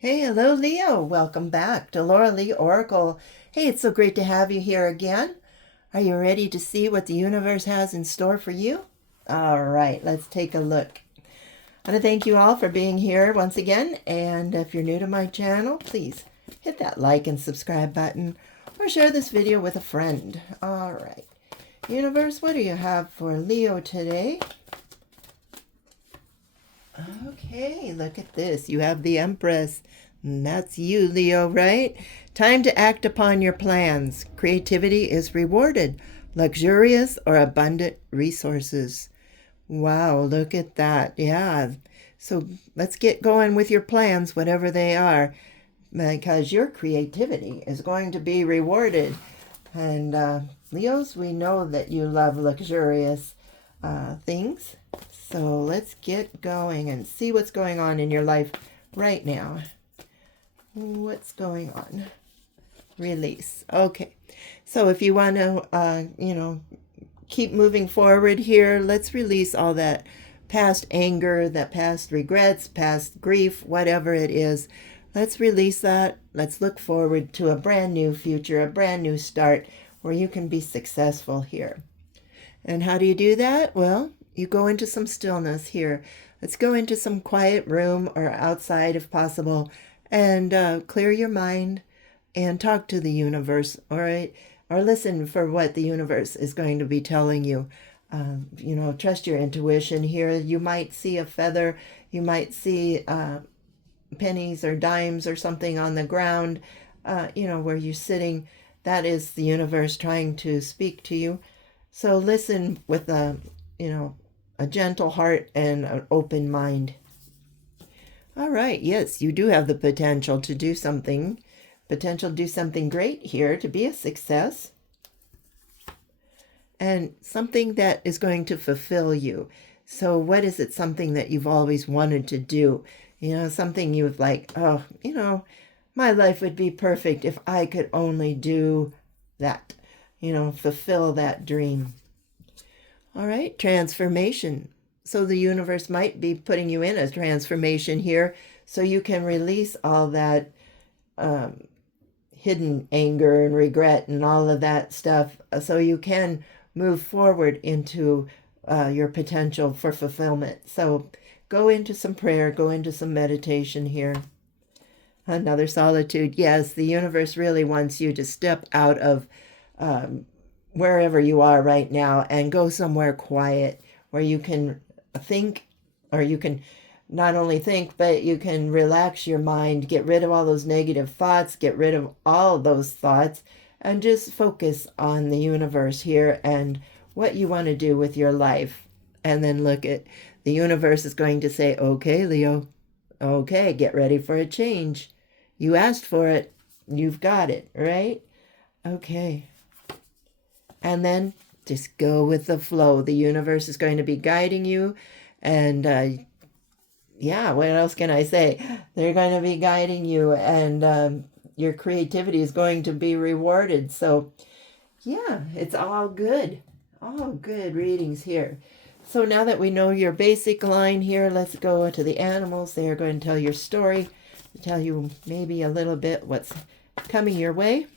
Hey, hello, Leo. Welcome back to Laura Lee Oracle. Hey, it's so great to have you here again. Are you ready to see what the universe has in store for you? All right, let's take a look. I want to thank you all for being here once again. And if you're new to my channel, please hit that like and subscribe button or share this video with a friend. All right, universe, what do you have for Leo today? Okay, look at this. You have the Empress. And that's you, Leo, right? Time to act upon your plans. Creativity is rewarded. Luxurious or abundant resources. Wow, look at that. Yeah. So let's get going with your plans, whatever they are, because your creativity is going to be rewarded. And Leos, we know that you love luxurious things. So let's get going and see what's going on in your life right now. What's going on? Release. Okay. So if you want to, keep moving forward here, let's release all that past anger, that past regrets, past grief, whatever it is. Let's release that. Let's look forward to a brand new future, a brand new start where you can be successful here. And how do you do that? Well, you go into some stillness here. Let's go into some quiet room or outside if possible and clear your mind and talk to the universe, all right? Or listen for what the universe is going to be telling you. Trust your intuition here. You might see a feather. You might see pennies or dimes or something on the ground, where you're sitting. That is the universe trying to speak to you. So listen with a gentle heart and an open mind. All right, yes, you do have the potential to do something great here, to be a success, and something that is going to fulfill you. So what is it? Something that you've always wanted to do, something you've like, oh, my life would be perfect if I could only do that, fulfill that dream. All right, transformation. So the universe might be putting you in a transformation here so you can release all that hidden anger and regret and all of that stuff so you can move forward into your potential for fulfillment. So go into some prayer, go into some meditation here. Another solitude. Yes, the universe really wants you to step out of wherever you are right now and go somewhere quiet where you can think, or you can not only think, but you can relax your mind, get rid of all those negative thoughts, get rid of all those thoughts, and just focus on the universe here and what you want to do with your life. And then look at the universe is going to say, okay, Leo, okay, get ready for a change. You asked for it. You've got it, right? Okay. And then just go with the flow. The universe is going to be guiding you. And what else can I say? They're going to be guiding you, and your creativity is going to be rewarded. So, yeah, it's all good. All good readings here. So now that we know your basic line here, let's go to the animals. They are going to tell your story, tell you maybe a little bit what's coming your way.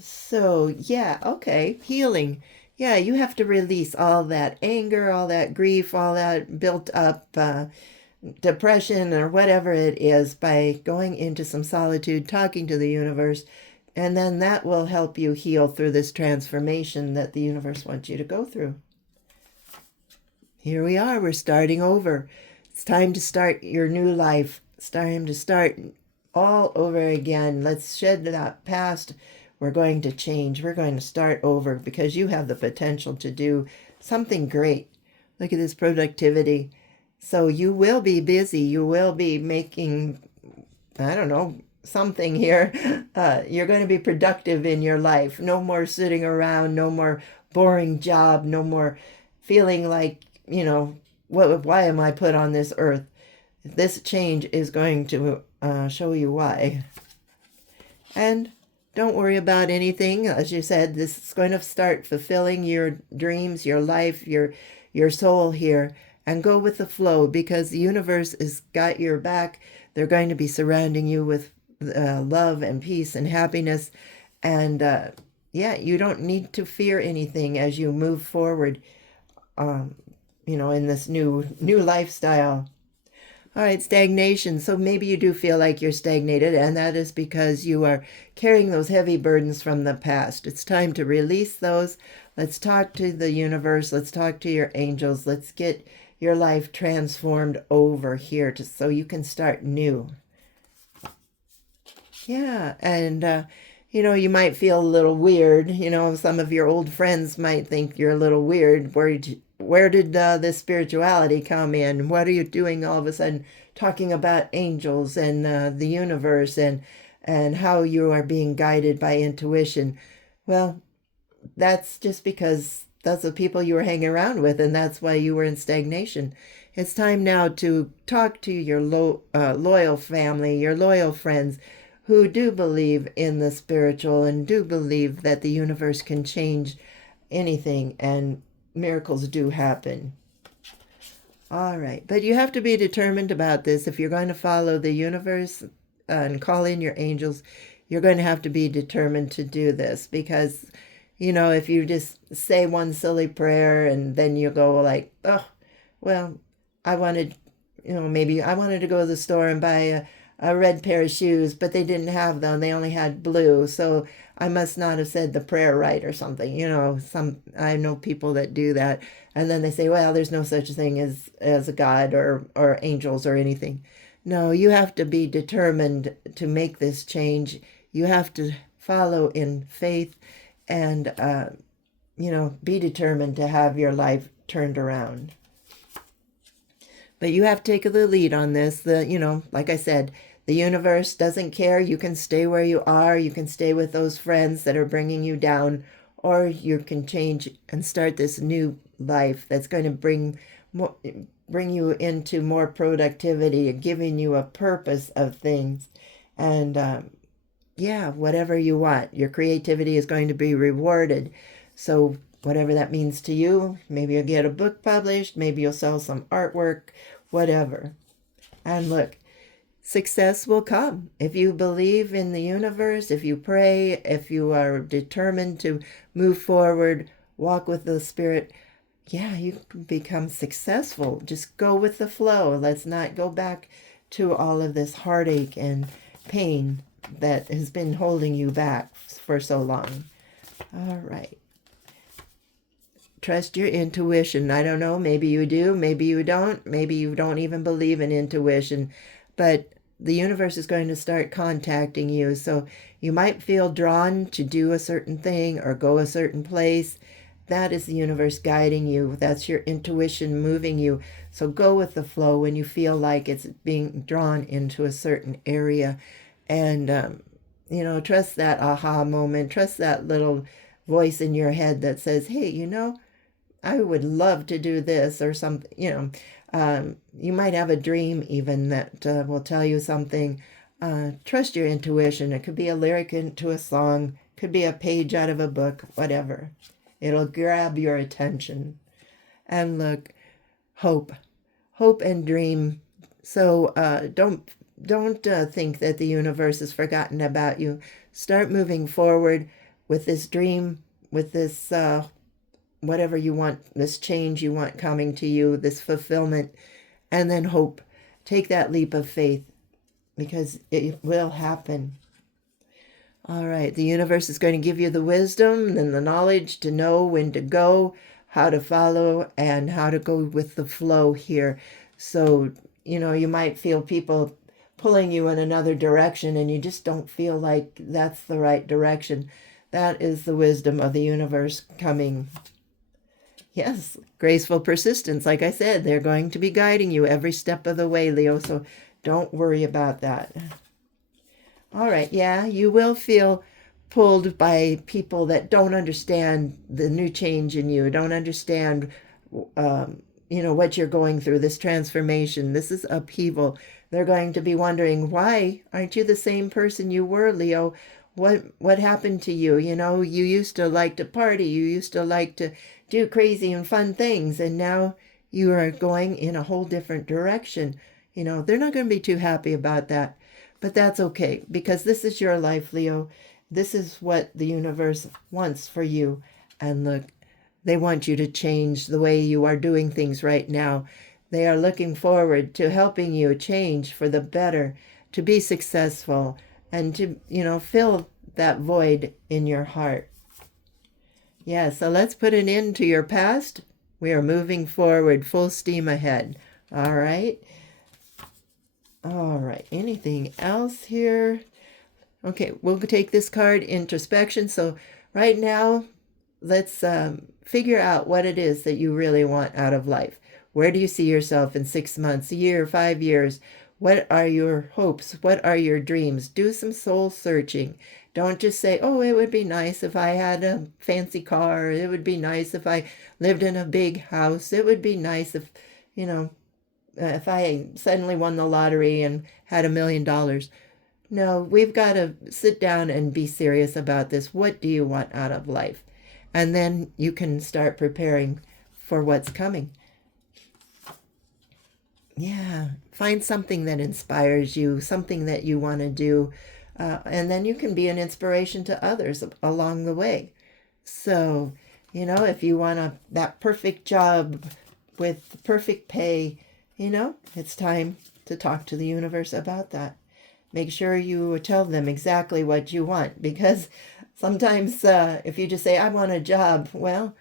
So, yeah, okay, healing. Yeah, you have to release all that anger, all that grief, all that built up depression or whatever it is by going into some solitude, talking to the universe, and then that will help you heal through this transformation that the universe wants you to go through. Here we are, we're starting over. It's time to start your new life. It's time to start all over again. Let's shed that past. We're going to change. We're going to start over because you have the potential to do something great. Look at this productivity. So you will be busy. You will be making, I don't know, something here. You're going to be productive in your life. No more sitting around. No more boring job. No more feeling like, why am I put on this earth? This change is going to show you why. And don't worry about anything. As you said, this is going to start fulfilling your dreams, your life, your soul here. and go with the flow, because the universe has got your back. They're going to be surrounding you with love and peace and happiness. And yeah, you don't need to fear anything as you move forward, in this new lifestyle. All right, stagnation. So maybe you do feel like you're stagnated, and that is because you are carrying those heavy burdens from the past. It's time to release those. Let's talk to the universe. Let's talk to your angels. Let's get your life transformed over here so you can start new. Yeah, and you might feel a little weird. Some of your old friends might think you're a little weird. Where did this spirituality come in? What are you doing all of a sudden talking about angels and the universe and how you are being guided by intuition? Well, that's just because that's the people you were hanging around with, and that's why you were in stagnation. It's time now to talk to your loyal family, your loyal friends who do believe in the spiritual and do believe that the universe can change anything and miracles do happen. All right, but you have to be determined about this. If you're going to follow the universe and call in your angels, you're going to have to be determined to do this, because if you just say one silly prayer and then you go like, oh, well, I wanted, maybe I wanted to go to the store and buy a red pair of shoes, but they didn't have them. They only had blue. So I must not have said the prayer right or something. I know people that do that. And then they say, well, there's no such thing as a God or angels or anything. No, you have to be determined to make this change. You have to follow in faith and, be determined to have your life turned around. But you have to take the lead on this. Like I said, the universe doesn't care. You can stay where you are. You can stay with those friends that are bringing you down, or you can change and start this new life that's going to bring you into more productivity and giving you a purpose of things. And whatever you want, your creativity is going to be rewarded. So whatever that means to you, maybe you'll get a book published, maybe you'll sell some artwork, whatever. And look, success will come. If you believe in the universe, if you pray, if you are determined to move forward, walk with the Spirit, you can become successful. Just go with the flow. Let's not go back to all of this heartache and pain that has been holding you back for so long. All right. Trust your intuition. I don't know, maybe you do, maybe you don't, maybe you don't even believe in intuition, but the universe is going to start contacting you. So you might feel drawn to do a certain thing or go a certain place. That is the universe guiding you. That's your intuition moving you. So go with the flow when you feel like it's being drawn into a certain area. And, trust that aha moment. Trust that little voice in your head that says, hey, I would love to do this or something. You might have a dream even that will tell you something. Trust your intuition. It could be a lyric into a song, could be a page out of a book, whatever. It'll grab your attention. And look, hope and dream. So don't think that the universe has forgotten about you. Start moving forward with this dream, with this whatever you want, this change you want coming to you, this fulfillment, and then hope. Take that leap of faith, because it will happen. All right, the universe is going to give you the wisdom and the knowledge to know when to go, how to follow, and how to go with the flow here. So, you might feel people pulling you in another direction and you just don't feel like that's the right direction. That is the wisdom of the universe coming. Yes, graceful persistence. Like I said, they're going to be guiding you every step of the way, Leo, so don't worry about that. All right, you will feel pulled by people that don't understand the new change in you, don't understand, what you're going through, this transformation. This is upheaval. They're going to be wondering, why aren't you the same person you were, Leo? What happened to you? You used to like to party. You used to like to do crazy and fun things. And now, You are going in a whole different direction. They're not going to be too happy about that. But that's okay, because this is your life, Leo. This is what the universe wants for you. And look, they want you to change the way you are doing things right now. They are looking forward to helping you change for the better, to be successful, and to, fill that void in your heart. Yeah, so let's put an end to your past. We are moving forward, full steam ahead. All right. All right. Anything else here? Okay, we'll take this card, introspection. So right now, let's figure out what it is that you really want out of life. Where do you see yourself in 6 months, a year, 5 years? What are your hopes? What are your dreams? Do some soul searching. Don't just say, oh, it would be nice if I had a fancy car. It would be nice if I lived in a big house. It would be nice if I suddenly won the lottery and had $1 million. No, we've got to sit down and be serious about this. What do you want out of life? And then you can start preparing for what's coming. Yeah, find something that inspires you, something that you want to do, and then you can be an inspiration to others along the way. So, if you want that perfect job with perfect pay, it's time to talk to the universe about that. Make sure you tell them exactly what you want, because sometimes if you just say, I want a job, well,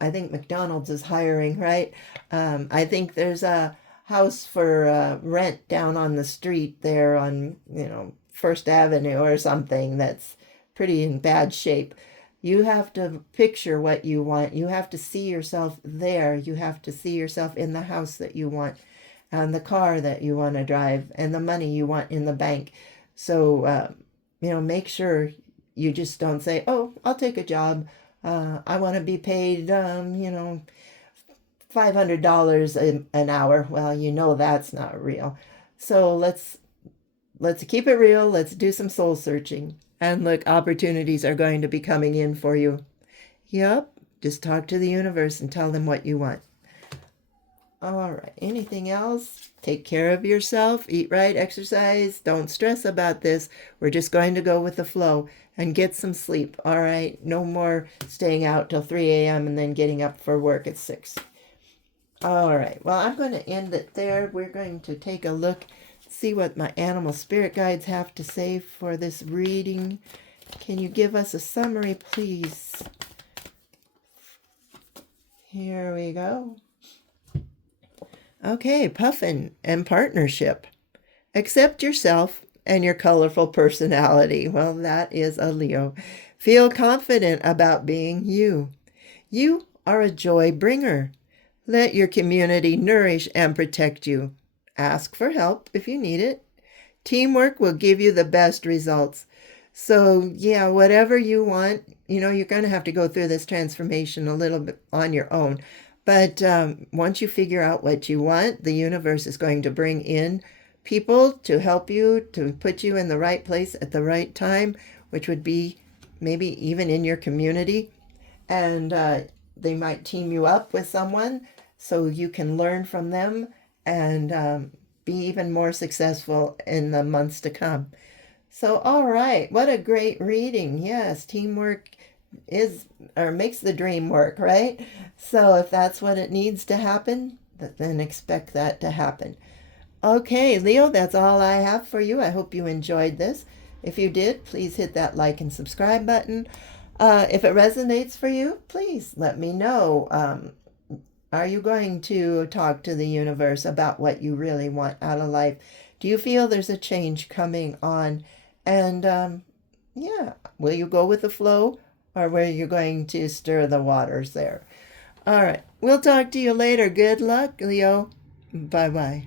I think McDonald's is hiring, right? I think there's a house for rent down on the street there on, First Avenue or something that's pretty in bad shape. You have to picture what you want. You have to see yourself there. You have to see yourself in the house that you want, and the car that you want to drive, and the money you want in the bank. So, make sure you just don't say, oh, I'll take a job. I want to be paid, $500 an hour. Well, that's not real. So let's keep it real. Let's do some soul searching. And look, opportunities are going to be coming in for you. Yep. Just talk to the universe and tell them what you want. All right. Anything else? Take care of yourself. Eat right. Exercise. Don't stress about this. We're just going to go with the flow and get some sleep. All right. No more staying out till 3 a.m. and then getting up for work at 6. All right. Well, I'm going to end it there. We're going to take a look, see what my animal spirit guides have to say for this reading. Can you give us a summary, please? Here we go. Okay, Puffin and partnership. Accept yourself and your colorful personality. Well, that is a Leo. Feel confident about being you. You are a joy bringer. Let your community nourish and protect you. Ask for help if you need it. Teamwork will give you the best results. So, yeah, whatever you want, you're going to have to go through this transformation a little bit on your own. But once you figure out what you want, the universe is going to bring in people to help you, to put you in the right place at the right time, which would be maybe even in your community. And they might team you up with someone so you can learn from them and be even more successful in the months to come. So, all right, what a great reading. Yes, teamwork makes the dream work, right? So if that's what it needs to happen, then expect that to happen. Okay, Leo, that's all I have for you. I hope you enjoyed this. If you did, please hit that like and subscribe button. If it resonates for you, please let me know. Are you going to talk to the universe about what you really want out of life? Do you feel there's a change coming on? And will you go with the flow, or were you going to stir the waters there? All right, we'll talk to you later. Good luck, Leo. Bye-bye.